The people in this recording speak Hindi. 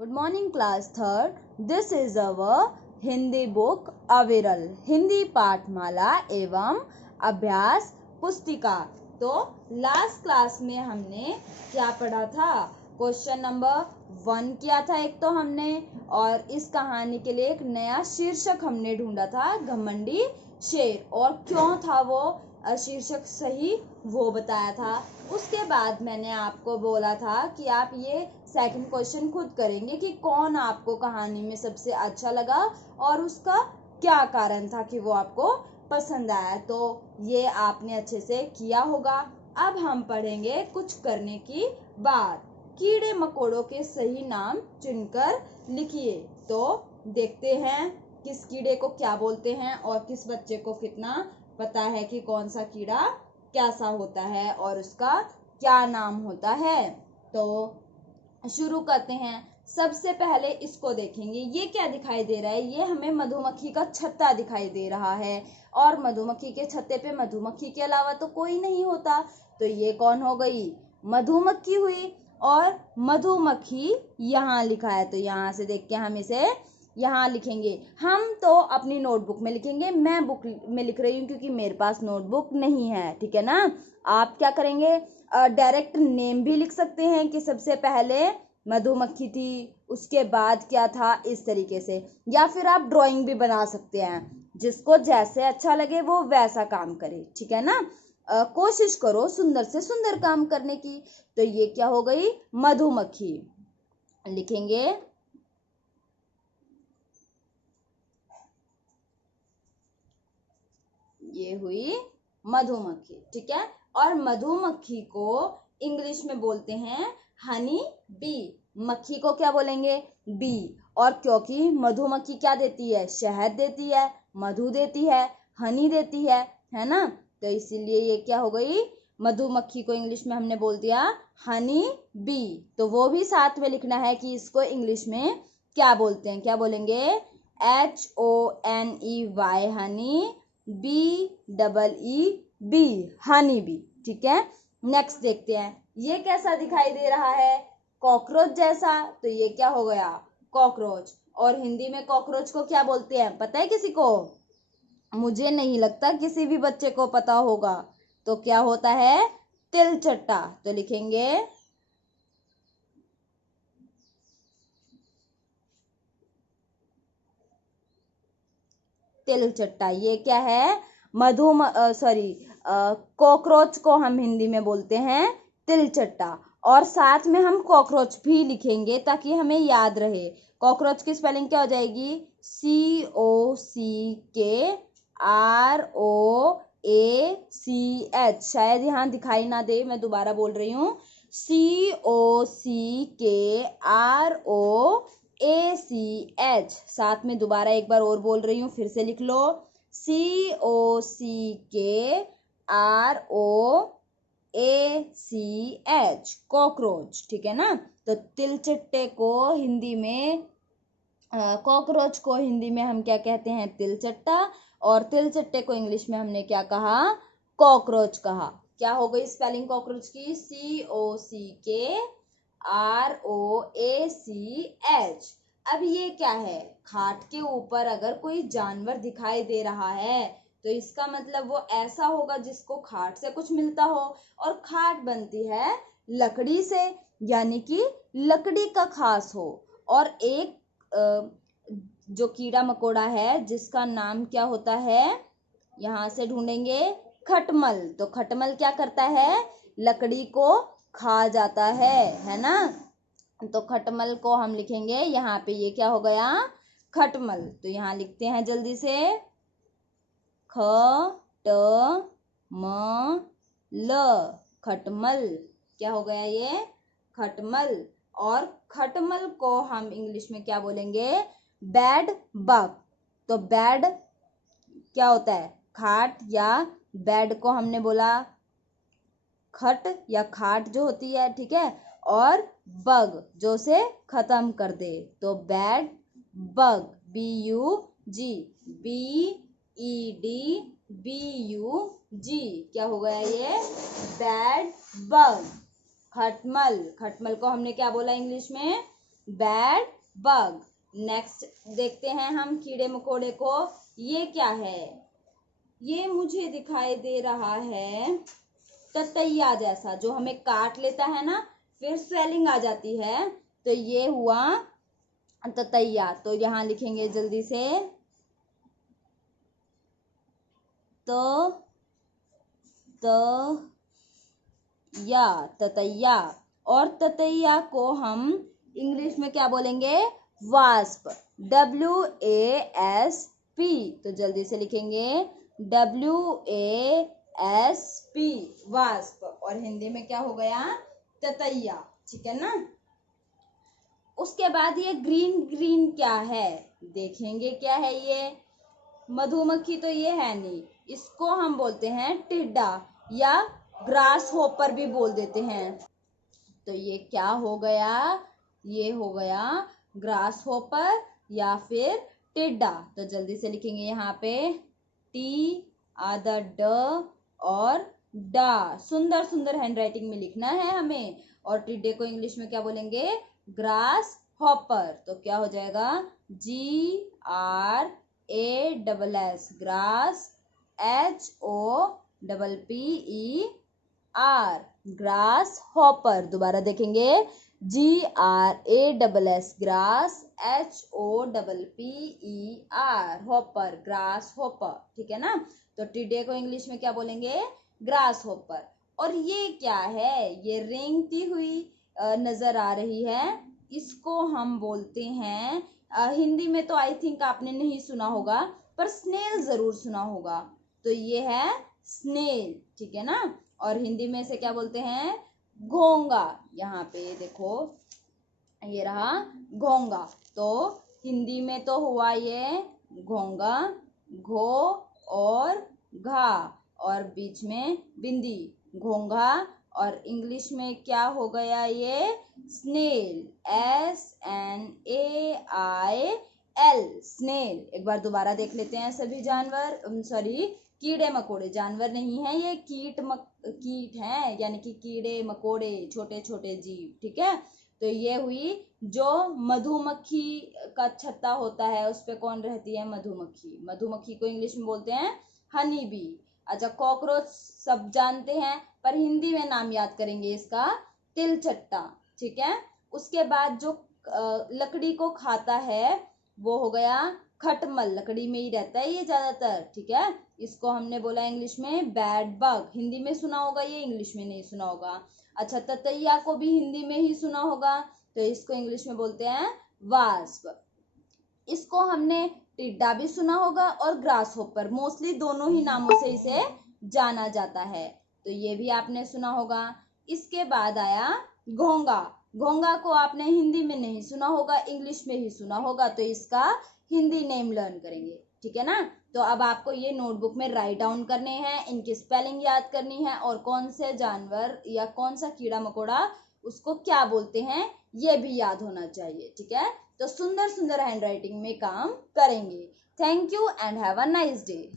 Good morning class third. This is our Hindi book अविरल हिंदी पाठमाला एवं अभ्यास पुस्तिका। तो लास्ट क्लास में हमने क्या पढ़ा था? क्वेश्चन नंबर 1 किया था एक तो हमने, और इस कहानी के लिए एक नया शीर्षक हमने ढूंढा था, घमंडी शेर। और क्यों था वो शीर्षक सही वो बताया था। उसके बाद मैंने आपको बोला था कि आप ये सेकंड क्वेश्चन खुद करेंगे कि कौन आपको कहानी में सबसे अच्छा लगा और उसका क्या कारण था कि वो आपको पसंद आया। तो ये आपने अच्छे से किया होगा। अब हम पढ़ेंगे कुछ करने की बात। कीड़े मकोड़ों के सही नाम चुनकर लिखिए। तो देखते हैं किस कीड़े को क्या बोलते हैं और किस बच्चे को कितना पता है कि कौन सा कीड़ा कैसा होता है और उसका क्या नाम होता है। तो शुरू करते हैं। सबसे पहले इसको देखेंगे, ये क्या दिखाई दे रहा है? ये हमें मधुमक्खी का छत्ता दिखाई दे रहा है, और मधुमक्खी के छत्ते पे मधुमक्खी के अलावा तो कोई नहीं होता। तो ये कौन हो गई? मधुमक्खी हुई। और मधुमक्खी यहाँ लिखा है, तो यहाँ से देख के हम इसे यहाँ लिखेंगे। हम तो अपनी नोटबुक में लिखेंगे, मैं बुक में लिख रही हूँ क्योंकि मेरे पास नोटबुक नहीं है, ठीक है ना। आप क्या करेंगे? डायरेक्ट नेम भी लिख सकते हैं कि सबसे पहले मधुमक्खी थी, उसके बाद क्या था, इस तरीके से। या फिर आप ड्राइंग भी बना सकते हैं, जिसको जैसे अच्छा लगे वो वैसा काम करे, ठीक है ना। कोशिश करो सुंदर से सुंदर काम करने की। तो ये क्या हो गई? मधुमक्खी लिखेंगे। ये हुई मधुमक्खी, ठीक है। और मधुमक्खी को इंग्लिश में बोलते हैं हनी बी। मक्खी को क्या बोलेंगे? बी। और क्योंकि मधुमक्खी क्या देती है? शहद देती है, मधु देती है, हनी देती है ना। तो इसीलिए ये क्या हो गई? मधुमक्खी को इंग्लिश में हमने बोल दिया हनी बी। तो वो भी साथ में लिखना है कि इसको इंग्लिश में क्या बोलते हैं। क्या बोलेंगे? HONEY Honey, BEE honey bee, ठीक है। नेक्स्ट देखते हैं, ये कैसा दिखाई दे रहा है? कॉकरोच जैसा। तो ये क्या हो गया? कॉकरोच। और हिंदी में कॉकरोच को क्या बोलते हैं, पता है किसी को? मुझे नहीं लगता किसी भी बच्चे को पता होगा। तो क्या होता है? तिलचट्टा। तो लिखेंगे तिलचट्टा। ये क्या है? कॉकरोच को हम हिंदी में बोलते हैं तिलचट्टा। और साथ में हम कॉकरोच भी लिखेंगे ताकि हमें याद रहे। कॉकरोच की स्पेलिंग क्या हो जाएगी? COCKROACH। शायद यहाँ दिखाई ना दे, मैं दोबारा बोल रही हूँ। COCKROACH। साथ में दोबारा एक बार और बोल रही हूँ, फिर से लिख लो। COCKROACH कॉकरोच, ठीक है ना। तो तिलचट्टे को हिंदी में कॉकरोच को हिंदी में हम क्या कहते हैं? तिलचट्टा। और तिलचट्टे को इंग्लिश में हमने क्या कहा? कॉकरोच कहा। क्या हो गई स्पेलिंग कॉकरोच की? COCKROACH। अब ये क्या है? खाट के ऊपर अगर कोई जानवर दिखाई दे रहा है तो इसका मतलब वो ऐसा होगा जिसको खाट से कुछ मिलता हो। और खाट बनती है लकड़ी से, यानी कि लकड़ी का खास हो। और एक जो कीड़ा मकोड़ा है जिसका नाम क्या होता है, यहां से ढूंढेंगे, खटमल। तो खटमल क्या करता है? लकड़ी को खा जाता है ना। तो खटमल को हम लिखेंगे यहाँ पे, ये क्या हो गया? खटमल। तो यहाँ लिखते हैं जल्दी से, खटमल, खटमल। क्या हो गया ये? खटमल। और खटमल को हम इंग्लिश में क्या बोलेंगे? Bad bug. तो बैड क्या होता है? खाट। या बेड को हमने बोला खट या खाट जो होती है, ठीक है। और बग जो से खत्म कर दे, तो बैड बग, BUG, BEDBUG। क्या हो गया ये? Bad bug. खटमल। खटमल को हमने क्या बोला इंग्लिश में? Bad bug. नेक्स्ट देखते हैं हम कीड़े मकोड़े को। ये क्या है? ये मुझे दिखाई दे रहा है ततैया जैसा, जो हमें काट लेता है ना, फिर स्वेलिंग आ जाती है, तो ये हुआ ततैया। तो यहाँ लिखेंगे जल्दी से, या ततैया। और ततैया को हम इंग्लिश में क्या बोलेंगे? Wasp, WASP। तो जल्दी से लिखेंगे WASP, वास्प। और हिंदी में क्या हो गया? ततैया, ठीक है ना। उसके बाद ये ग्रीन ग्रीन क्या है? देखेंगे क्या है ये। मधुमक्खी तो ये है नहीं, इसको हम बोलते हैं टिड्डा या ग्रास होपर भी बोल देते हैं। तो ये क्या हो गया? ये हो गया ग्रास होपर या फिर टिड्डा। तो जल्दी से लिखेंगे यहाँ पे टी आधा ड और डा। सुंदर सुंदर हैंडराइटिंग में लिखना है हमें। और टिड्डे को इंग्लिश में क्या बोलेंगे? Grass hopper. तो क्या हो जाएगा? GRASS, grass, HOPPER, grass hopper. दोबारा देखेंगे, GRASS, grass, HOPPER, hopper, grass hopper, ठीक है ना। तो टिड्डे को इंग्लिश में क्या बोलेंगे? Grass hopper. और ये क्या है? ये रेंगती हुई नजर आ रही है, इसको हम बोलते हैं, हिंदी में तो आई थिंक आपने नहीं सुना होगा, पर स्नेल जरूर सुना होगा। तो ये है स्नेल, ठीक है ना। और हिंदी में से क्या बोलते हैं? घोंगा। यहाँ पे देखो, ये रहा घोंगा। तो हिंदी में तो हुआ ये घोंगा, घो और घा, और बीच में बिंदी, घोंघा। और इंग्लिश में क्या हो गया? ये स्नेल, SNAIL, स्नेल। एक बार दोबारा देख लेते हैं। सभी जानवर, सॉरी, कीड़े मकोड़े, जानवर नहीं है ये, कीट हैं, यानी कि कीड़े मकोड़े, छोटे छोटे जीव, ठीक है। तो ये हुई जो मधुमक्खी का छत्ता होता है, उस पे कौन रहती है? मधुमक्खी। मधुमक्खी को इंग्लिश में बोलते हैं हनी बी। अच्छा, कॉकरोच सब जानते हैं, पर हिंदी में नाम याद करेंगे इसका, तिलचट्टा, ठीक है। उसके बाद जो लकड़ी को खाता है वो हो गया खटमल, लकड़ी में ही रहता है ये ज्यादातर, ठीक है। इसको हमने बोला इंग्लिश में बैड बग। हिंदी में सुना होगा ये, इंग्लिश में नहीं सुना होगा। अच्छा, ततैया को भी हिंदी में ही सुना होगा, तो इसको इंग्लिश में बोलते हैं वास्प। इसको हमने टिड्डा भी सुना होगा और ग्रास होपर, मोस्टली दोनों ही नामों से इसे जाना जाता है, तो ये भी आपने सुना होगा। इसके बाद आया घोंगा। घोंगा को आपने हिंदी में नहीं सुना होगा, इंग्लिश में ही सुना होगा, तो इसका हिंदी नेम लर्न करेंगे, ठीक है ना। तो अब आपको ये नोटबुक में राइट डाउन करने हैं, इनकी स्पेलिंग याद करनी है, और कौन से जानवर या कौन सा कीड़ा मकोड़ा उसको क्या बोलते हैं ये भी याद होना चाहिए, ठीक है। तो सुंदर सुंदर हैंडराइटिंग में काम करेंगे। Thank you and have a nice day.